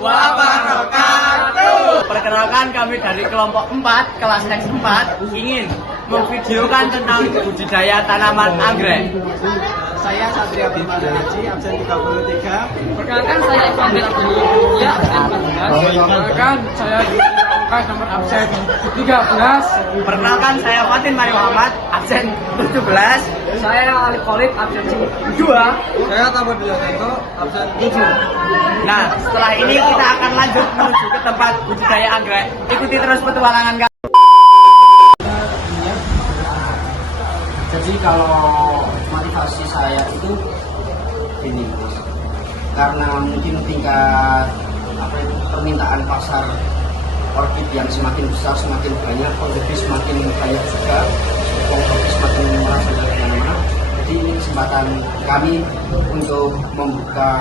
wabarakatuh. Perkenalkan, kami dari kelompok 4 kelas X 4 ingin memvideokan tentang budidaya tanaman anggrek. Saya Satria Permana Haji, absen 33. Perkenalkan, saya Ivan bin Abdullah, absen 14. Perkenalkan, saya Lukas nomor absen 13. Perkenalkan, saya Fatin Mari Muhammad, absen 17. Saya Alif Khalid, absen 2. Saya Tambah Dilanto, absen 7. Nah, setelah ini kita akan lanjut menuju ke tempat budidaya anggrek. Ikuti terus petualangan kami. Jadi kalau motivasi saya itu ini, karena mungkin tingkat permintaan pasar orkid yang semakin besar, semakin banyak, pembeli semakin banyak juga, pembeli semakin merasa dari mana-mana. Jadi ini kesempatan kami untuk membuka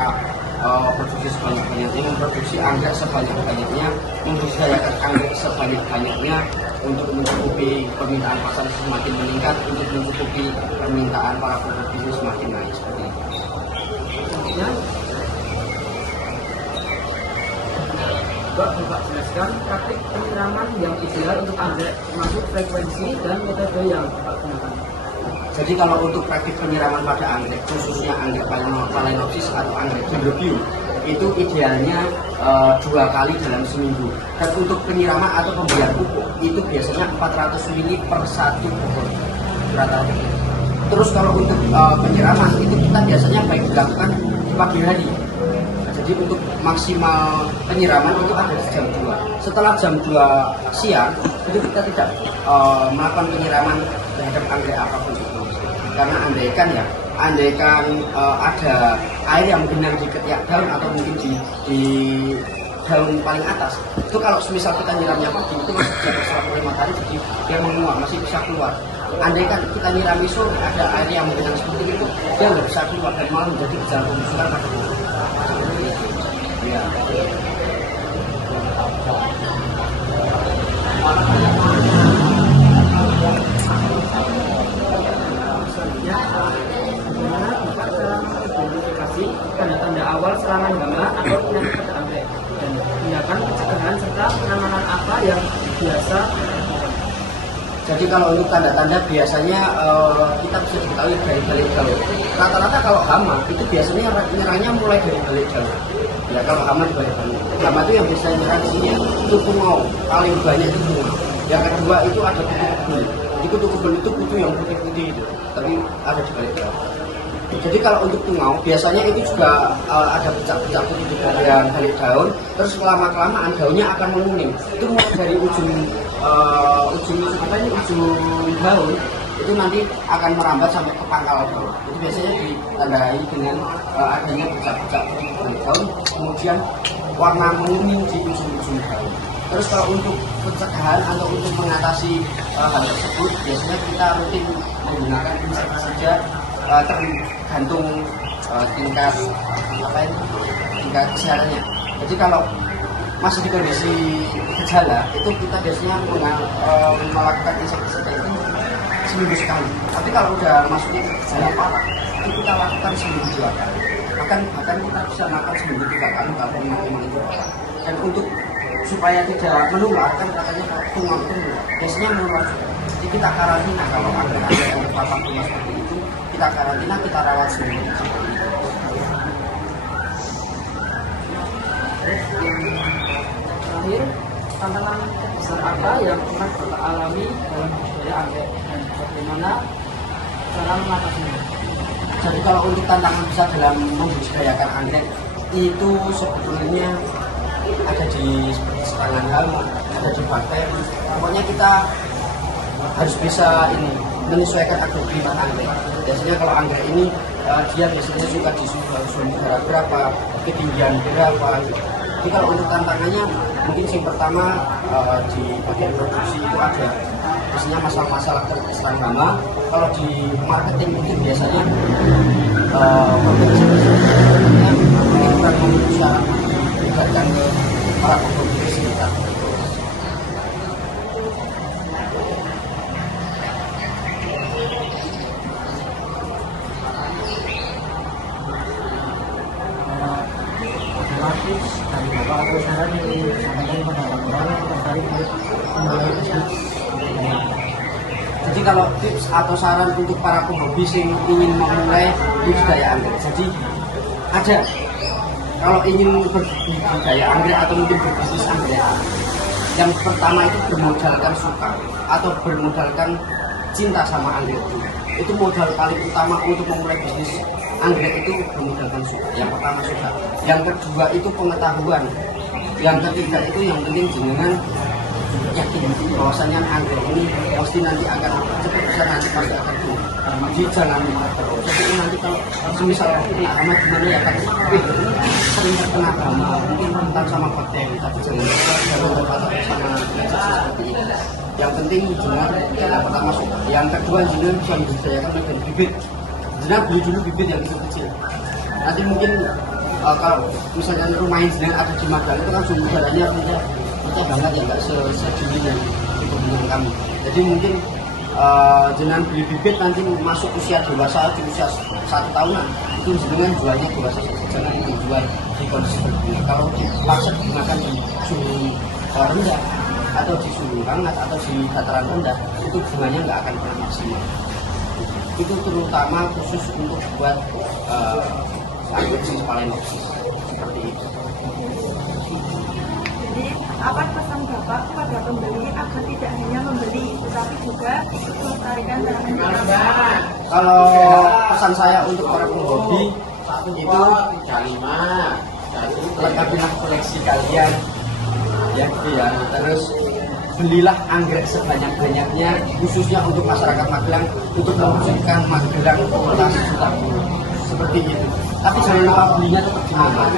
produksi sebanyak-banyaknya, memproduksi anggrek sebanyak-banyaknya, membudidayakan anggrek sebanyak-banyaknya untuk mencukupi permintaan pasar semakin meningkat, untuk mencukupi permintaan para pembeli semakin naik seperti itu. Ya. Bapak jelaskan praktik penyiraman yang ideal untuk anggrek, termasuk frekuensi dan metode yang Bapak gunakan. Jadi kalau untuk praktik penyiraman pada anggrek, khususnya anggrek Phalaenopsis atau anggrek Dendrobium, itu idealnya 2 kali dalam seminggu. Dan untuk penyiraman atau pemberian pupuk itu biasanya 400 ml per 1 pohon rata-rata. Terus kalau untuk penyiraman itu kita biasanya baik dilakukan di pagi hari. Jadi untuk maksimal penyiraman itu ada di jam 2. Setelah jam 2 siang itu kita tidak melakukan penyiraman terhadap anggrek apapun itu. Karena andaikan ada air yang menggenang di ketiak daun atau mungkin di daun paling atas, itu kalau semisal kita nyiramnya pagi itu masih bisa berserap matahari, jadi dia menguap, masih bisa keluar. Andaikan kita nyirami sore ada air yang menggenang seperti itu, dia nggak bisa keluar dan malah menjadi gejala pembusukan pada pohon. Ya. Bagaimana Bapak cara mengidentifikasi tanda-tanda awal serangan hama atau penyakit pada anggrek, dan tindakan pencegahan serta penanganan apa yang biasa dilakukan? Jadi kalau untuk tanda-tanda biasanya kita bisa diketahui dari balik daun. Rata-rata kalau hama itu biasanya nyerangnya mulai dari balik daun. Ya kalau hama di balik daun. Hama itu yang biasanya nyerang di sini itu tungau, paling banyak itu tungau. Yang kedua itu ada kutu kebun. Jadi kutu kebun itu kutu yang putih-putih itu, tapi ada di balik daun. Jadi kalau untuk tungau biasanya itu juga ada bercak-bercak putih di bagian balik daun. Terus lama-kelamaan daunnya akan menguning. Itu mulai dari ujung daun itu nanti akan merambat sampai ke pangkal daun. Itu biasanya ditandai dengan adanya bercak-bercak putih di balik daun, kemudian warna menguning di ujung daun. Terus kalau untuk pencegahan atau untuk mengatasi hal tersebut biasanya kita rutin menggunakan insektisida tergantung tingkat kesehatannya. Jadi kalau masih di kondisi gejala itu kita biasanya melakukan insektisida itu seminggu sekali. Tapi kalau udah masuknya ke gejala parah itu kita lakukan seminggu 2 kali. Bahkan kita bisa makan seminggu 3 kali kalau memang itu parah. Dan untuk supaya tidak menular, kan katanya tungau itu biasanya menular. Jadi kita karantina kalau ada yang terpapar tungau seperti itu, kita karantina, kita rawat sendiri. Terakhir, tantangan besar apa yang pernah Bapak alami dalam budidaya anggrek dan bagaimana cara mengatasinya? Jadi kalau untuk tantangan besar dalam membudidayakan anggrek itu sebetulnya ada di serangan hama, ada di bakteri. Pokoknya kita harus bisa menyesuaikan agroklimat anggrek. Biasanya kalau anggrek ini dia biasanya suka di suhu udara berapa, ketinggian berapa. Jadi kalau untuk tantangannya mungkin yang pertama di bagian produksi itu ada biasanya masalah-masalah keserang hama. Kalau di marketing mungkin biasanya mungkin kurang bisa diberikan ke para pembeli sekitar. tips dari Bapak atau saran yang disampaikan pada orang-orang yang tertarik untuk memulai bisnis? Jadi kalau tips atau saran untuk para penghobi yang ingin memulai budidaya anggrek, jadi ada. Kalau ingin berbudidaya anggrek atau mungkin berbisnis anggrek, yang pertama itu bermodalkan suka atau bermodalkan cinta sama anggrek itu modal paling utama untuk memulai bisnis anggrek itu bermodalkan suka. Yang pertama suka, yang kedua itu pengetahuan, yang ketiga itu yang penting jenengan yakin bahwasanya anggrek ini pasti nanti akan cepat besar, nanti pasti akan tumbuh. Jadi jangan lupa terus. Jadi nanti kalau semisal hama gimana ya kan, sering terkena hama, mungkin rentan sama bakteri, tapi jangan berkata sama seperti ini. Yang penting jangan yang pertama suka, yang kedua jangan bukan budidayakan dengan bibit. Jangan beli dulu bibit yang kecil-kecil. Nanti mungkin kalau misalnya rumahnya jenengan ada di Magelang itu kan sumber udaranya pecah banget ya, nggak sedingin yang di kebun kami. Jadi mungkin jenengan beli bibit nanti masuk usia dewasa di usia 1 tahunan itu jenengan jualnya dewasa, jangan dijual di kondisi berbunga. Kalau dipaksa digunakan di suhu rendah atau di suhu hangat atau di dataran rendah itu bunganya nggak akan pernah maksimal. Itu terutama khusus untuk buat anggrek phalaenopsis seperti itu. Jadi apa pesan Bapak kepada pembeli agar tidak hanya membeli tetapi juga melestarikan tanaman? Kalau pesan saya untuk para penghobi itu lengkapilah koleksi kalian ya gitu ya. Terus belilah anggrek sebanyak-banyaknya khususnya untuk masyarakat Magelang untuk mewujudkan Magelang kota sejuta seperti itu. Tapi jangan lupa belinya tetap di Magelang.